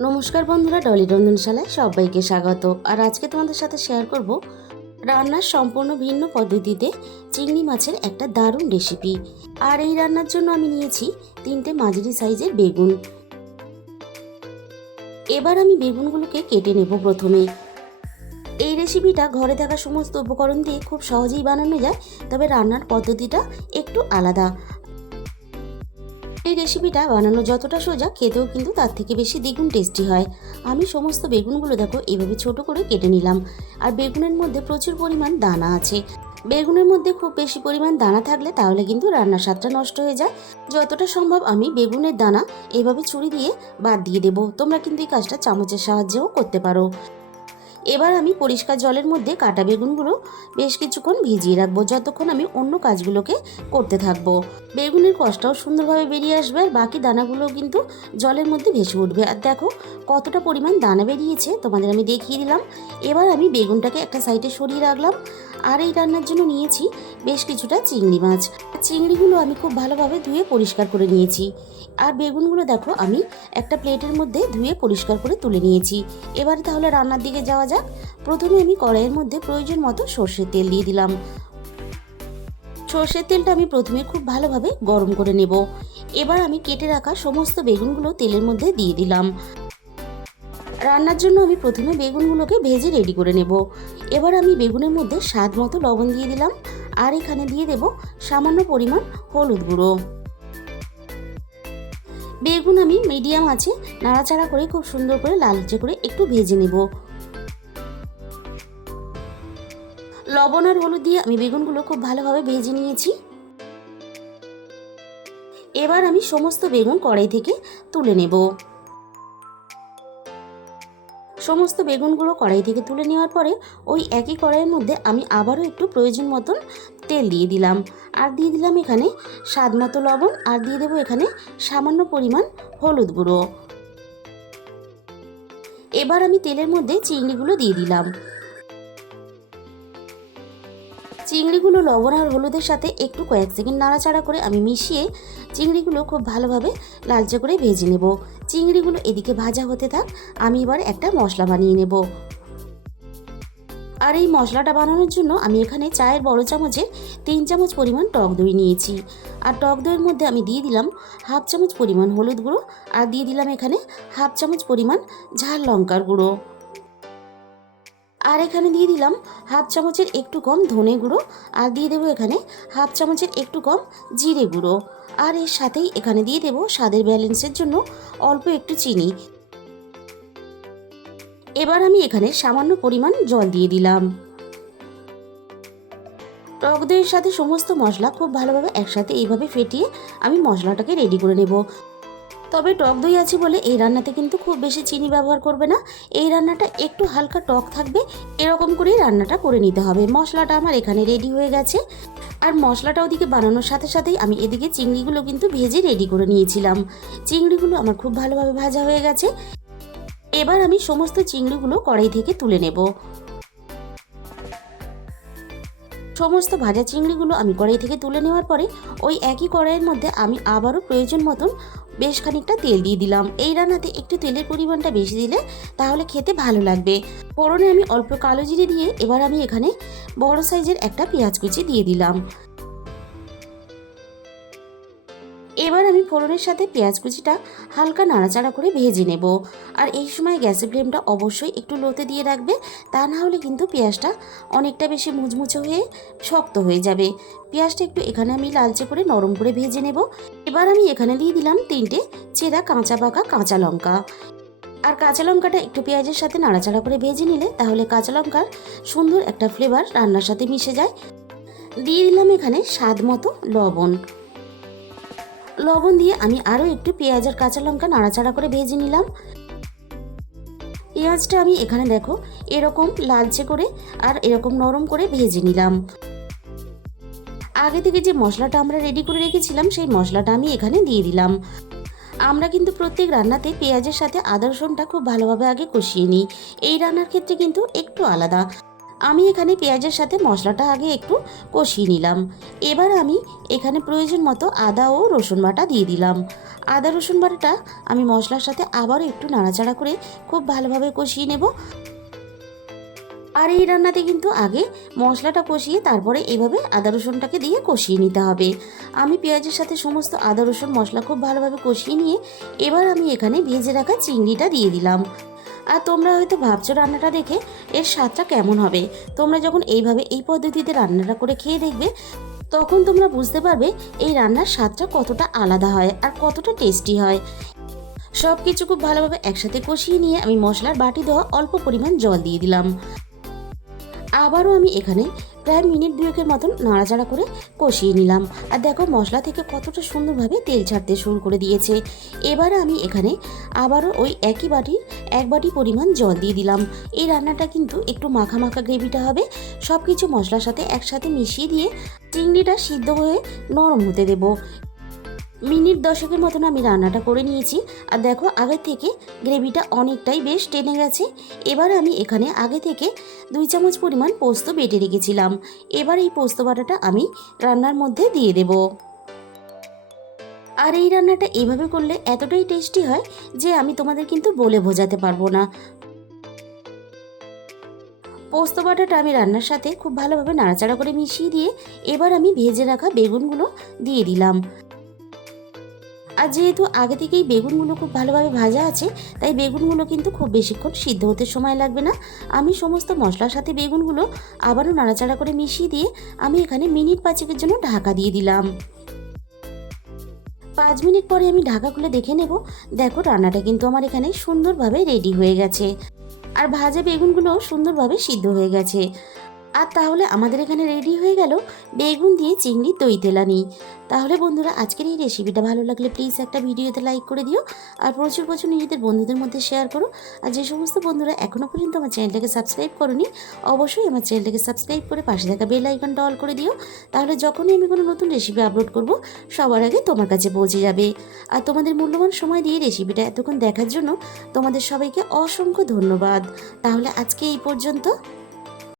নমস্কার বন্ধুরা, ডলি রন্ধনশালায় সবাইকে স্বাগত। আর আজকে তোমাদের সাথে শেয়ার করব রান্নার সম্পূর্ণ ভিন্ন পদ্ধতিতে চিংড়ি মাছের একটা দারুণ রেসিপি। আর এই রান্নার জন্য আমি নিয়েছি 3টে মাঝারি সাইজের বেগুন। এবার আমি বেগুনগুলোকে কেটে নেব। প্রথমে এই রেসিপিটা ঘরে থাকা সমস্ত উপকরণ দিয়ে খুব সহজেই বানানো যায়, তবে রান্নার পদ্ধতিটা একটু আলাদা। এই রেসিপিটা বানানো যতটা সোজা, খেতেও কিন্তু তার থেকে বেশি দ্বিগুণ টেস্টি হয়। আমি সমস্ত বেগুনগুলো দেখো এভাবে ছোট করে কেটে নিলাম। আর বেগুনের মধ্যে প্রচুর পরিমাণ দানা আছে। বেগুনের মধ্যে খুব বেশি পরিমাণ দানা থাকলে তাহলে কিন্তু রান্নার স্বাদটা নষ্ট হয়ে যায়। যতটা সম্ভব আমি বেগুনের দানা এভাবে ছুরি দিয়ে বাদ দিয়ে দেবো। তোমরা কিন্তু এই কাজটা চামচের সাহায্যেও করতে পারো। এবার আমি পরিষ্কার জলের মধ্যে কাটা বেগুনগুলো বেশ কিছুক্ষণ ভিজিয়ে রাখবো, যতক্ষণ আমি অন্য কাজগুলোকে করতে থাকবো। বেগুনের কষটাও সুন্দরভাবে বেরিয়ে আসবে, আর বাকি দানাগুলো কিন্তু জলের মধ্যে ভেসে উঠবে। আর দেখো কতটা পরিমাণ দানা বেরিয়েছে, তোমাদের আমি দেখিয়ে দিলাম। এবার আমি বেগুনটাকে একটা সাইডে সরিয়ে রাখলাম। আর এই রান্নার জন্য নিয়েছি বেশ কিছুটা চিংড়ি মাছ। চিংড়িগুলো আমি খুব ভালোভাবে ধুয়ে পরিষ্কার করে নিয়েছি। আর বেগুনগুলো দেখো আমি একটা প্লেটের মধ্যে ধুয়ে পরিষ্কার করে তুলে নিয়েছি। এবারে তাহলে রান্নার দিকে যাওয়া যাক। প্রথমে আমি কড়াইয়ের মধ্যে প্রয়োজন মতো সর্ষের তেল দিয়ে দিলাম। সর্ষের তেলটা আমি প্রথমে খুব ভালোভাবে গরম করে নেব। এবার আমি কেটে রাখা সমস্ত বেগুনগুলো তেলের মধ্যে দিয়ে দিলাম। রান্নার জন্য আমি প্রথমে বেগুনগুলোকে ভেজে রেডি করে নেব। এবার আমি বেগুনের মধ্যে স্বাদ মতো লবণ দিয়ে দিলাম। আর এখানে দিয়ে দেব সামান্য পরিমাণ হলুদ গুঁড়ো। বেগুন আমি মিডিয়াম আছে নাড়াচাড়া করে খুব সুন্দর করে লালচে করে একটু ভেজে নেব। লবণ আর হলুদ দিয়ে আমি বেগুনগুলো খুব ভালোভাবে ভেজে নিয়েছি। এবার আমি সমস্ত বেগুন কড়াই থেকে তুলে নেব। সমস্ত বেগুনগুলো কড়াই থেকে তুলে নেওয়ার পরে ওই একই কড়াইয়ের মধ্যে আমি আবারও একটু প্রয়োজন মতন তেল দিয়ে দিলাম। আর দিয়ে দিলাম এখানে স্বাদ মতো লবণ। আর দিয়ে দেবো এখানে সামান্য পরিমাণ হলুদ গুঁড়ো। এবার আমি তেলের মধ্যে চিংড়িগুলো দিয়ে দিলাম। চিংড়িগুলো লবণ আর হলুদের সাথে একটু কয়েক সেকেন্ড নাড়াচাড়া করে আমি মিশিয়ে চিংড়িগুলো খুব ভালোভাবে লালচে করে ভেজে নেব। চিংড়িগুলো এদিকে ভাজা হতে থাক, আমি এবার একটা মশলা বানিয়ে নেব। আর এই মশলাটা বানানোর জন্য আমি এখানে চায়ের বড় চামচের 3 চামচ পরিমাণ টক দই নিয়েছি। আর টক দইয়ের মধ্যে আমি দিয়ে দিলাম হাফ চামচ পরিমাণ হলুদ গুঁড়ো। আর দিয়ে দিলাম এখানে হাফ চামচ পরিমাণ ঝাল লঙ্কার গুঁড়ো। আর এখানে দিয়ে দিলাম হাফ চামচের একটু কম ধনে গুঁড়ো। আর দিয়ে দেবো এখানে হাফ চামচের একটু কম জিরে গুঁড়ো। আর এর সাথেই এখানে দিয়ে দেবো স্বাদের ব্যালেন্সের জন্য অল্প একটু চিনি। এবার আমি এখানে সামান্য পরিমাণ জল দিয়ে দিলাম। টক দইয়ের সাথে সমস্ত মশলা খুব ভালোভাবে একসাথে এইভাবে ফেটিয়ে আমি মশলাটাকে রেডি করে নেব। তবে টক দই আছে বলে এই রান্নাতে কিন্তু খুব বেশি চিনি ব্যবহার করবে না। এই রান্নাটা একটু হালকা টক থাকবে, এরকম করেই রান্নাটা করে নিতে হবে। মশলাটা আমার এখানে রেডি হয়ে গেছে। আর মশলাটা ওদিকে বানানোর সাথে সাথেই আমি এদিকে চিংড়িগুলো কিন্তু ভেজে রেডি করে নিয়েছিলাম। চিংড়িগুলো আমার খুব ভালোভাবে ভাজা হয়ে গেছে। এবার আমি সমস্ত চিংড়িগুলো কড়াই থেকে তুলে নেব। সমস্ত ভাজা চিংড়িগুলো আমি কড়াই থেকে তুলে নেওয়ার পরে ওই একই কড়াইয়ের মধ্যে আমি আবারও প্রয়োজন মতন বেশ খানিকটা তেল দিয়ে দিলাম। এই রান্নাতে একটু তেলের পরিমাণটা বেশি দিলে তাহলে খেতে ভালো লাগবে। ফোড়নে আমি অল্প কালো জিরে দিয়ে এবার আমি এখানে বড় সাইজের একটা পেঁয়াজ কুচি দিয়ে দিলাম। এবার আমি ফোড়নের সাথে পেঁয়াজ কুচিটা হালকা নাড়াচাড়া করে ভেজে নেব। আর এই সময় গ্যাসের ফ্লেমটা অবশ্যই একটু লোতে দিয়ে রাখবে, তা না হলে কিন্তু পেঁয়াজটা অনেকটা বেশি মুচমুচে হয়ে শক্ত হয়ে যাবে। পেঁয়াজটা একটু এখানে আমি লালচে করে নরম করে ভেজে নেব। এবার আমি এখানে দিয়ে দিলাম 3টে চেরা কাঁচা পাকা কাঁচা লঙ্কা। আর কাঁচা লঙ্কাটা একটু পেঁয়াজের সাথে নাড়াচাড়া করে ভেজে নিলে তাহলে কাঁচা লঙ্কার সুন্দর একটা ফ্লেভার রান্নার সাথে মিশে যায়। দিয়ে দিলাম এখানে স্বাদ মতো লবণ। লবণ দিয়ে আমি আরও একটু পেঁয়াজ আর কাঁচা লঙ্কা নাড়াচাড়া করে ভেজে নিলাম। পেঁয়াজটা আমি এখানে দেখো এরকম লালচে করে আর এরকম নরম করে ভেজে নিলাম। আগে থেকে যে মশলাটা আমরা রেডি করে রেখেছিলাম সেই মশলাটা আমি এখানে দিয়ে দিলাম। আমরা কিন্তু প্রত্যেক রান্নাতে পেঁয়াজের সাথে আদা রসুনটা খুব ভালোভাবে আগে কষিয়ে নিই। এই রান্নার ক্ষেত্রে কিন্তু একটু আলাদা। আমি এখানে পেঁয়াজের সাথে মশলাটা আগে একটু কষিয়ে নিলাম। এবার আমি এখানে প্রয়োজন মতো আদা ও রসুন বাটা দিয়ে দিলাম। আদা রসুন বাটাটা আমি মশলার সাথে আবারও একটু নাড়াচাড়া করে খুব ভালোভাবে কষিয়ে নেব। আর এই রান্নাতে কিন্তু আগে মশলাটা কষিয়ে তারপরে এইভাবে আদা রসুনটাকে দিয়ে কষিয়ে নিতে হবে। আমি পেঁয়াজের সাথে সমস্ত আদা রসুন মশলা খুব ভালোভাবে কষিয়ে নিয়ে এবার আমি এখানে ভেজে রাখা চিংড়িটা দিয়ে দিলাম। আর তোমরা হয়তো ভাবছো রান্নাটা দেখে এর স্বাদটা কেমন হবে। তোমরা যখন এইভাবে এই পদ্ধতিতে রান্নাটা করে খেয়ে দেখবে তখন তোমরা বুঝতে পারবে এই রান্নার স্বাদটা কতটা আলাদা হয় আর কতটা টেস্টি হয়। সব কিছু খুব ভালোভাবে একসাথে কষিয়ে নিয়ে আমি মশলার বাটি দেওয়া অল্প পরিমাণ জল দিয়ে দিলাম। আবারও আমি এখানে প্রায় মিনিট দুয়েকের মতন নাড়াচাড়া করে কষিয়ে নিলাম। আর দেখো মশলা থেকে কতটা সুন্দরভাবে তেল ছাড়তে শুরু করে দিয়েছে। এবার আমি এখানে আবারও ওই একই বাটির 1 বাটি পরিমাণ জল দিয়ে দিলাম। এই রান্নাটা কিন্তু একটু মাখা মাখা গ্রেভিটা হবে। সব কিছু মশলার সাথে একসাথে মিশিয়ে দিয়ে চিংড়িটা সিদ্ধ হয়ে নরম হতে দেবো। মিনিট 10 মতন আমি রান্নাটা করে নিয়েছি। আর দেখো আগে থেকে গ্রেভিটা অনেকটাই বেশ টেনে গেছে। এবার আমি এখানে আগে থেকে 2 চামচ পরিমাণ পোস্ত বেটে রেখেছিলাম। এবার এই পোস্ত বাটাটা আমি রান্নার মধ্যে দিয়ে দেব। আর এই রান্নাটা এইভাবে করলে এতটাই টেস্টি হয় যে আমি তোমাদের কিন্তু বলে বোঝাতে পারবো না। পোস্ত বাটাটা আমি রান্নার সাথে খুব ভালোভাবে নাড়াচাড়া করে মিশিয়ে দিয়ে এবার আমি ভেজে রাখা বেগুনগুলো দিয়ে দিলাম। আর যেহেতু আগে থেকেই বেগুনগুলো খুব ভালোভাবে ভাজা আছে তাই বেগুনগুলো কিন্তু খুব বেশিক্ষণ সিদ্ধ হতে সময় লাগবে না। আমি সমস্ত মশলার সাথে বেগুনগুলো আবারও নাড়াচাড়া করে মিশিয়ে দিয়ে আমি এখানে মিনিট 5 জন্য ঢাকা দিয়ে দিলাম। 5 মিনিট পরে আমি ঢাকা খুলে দেখে নেব। দেখো রান্নাটা কিন্তু আমার এখানে সুন্দরভাবে রেডি হয়ে গেছে আর ভাজা বেগুনগুলো সুন্দরভাবে সিদ্ধ হয়ে গেছে। আর তাহলে আমাদের এখানে রেডি হয়ে গেল বেগুন দিয়ে চিংড়ির দই তেলানি। তাহলে বন্ধুরা আজকের এই রেসিপিটা ভালো লাগলে প্লিজ একটা ভিডিওতে লাইক করে দিও আর প্রচুর প্রচুর নিজেদের বন্ধুদের মধ্যে শেয়ার করো। আর যে সমস্ত বন্ধুরা এখনও পর্যন্ত আমার চ্যানেলটাকে সাবস্ক্রাইব করোনি অবশ্যই আমার চ্যানেলটাকে সাবস্ক্রাইব করে পাশে থাকা বেল আইকনটা অল করে দিও। তাহলে যখনই আমি কোনো নতুন রেসিপি আপলোড করব সবার আগে তোমার কাছে পৌঁছে যাবে। আর তোমাদের মূল্যবান সময় দিয়ে রেসিপিটা এতক্ষণ দেখার জন্য তোমাদের সবাইকে অসংখ্য ধন্যবাদ। তাহলে আজকে এই পর্যন্ত।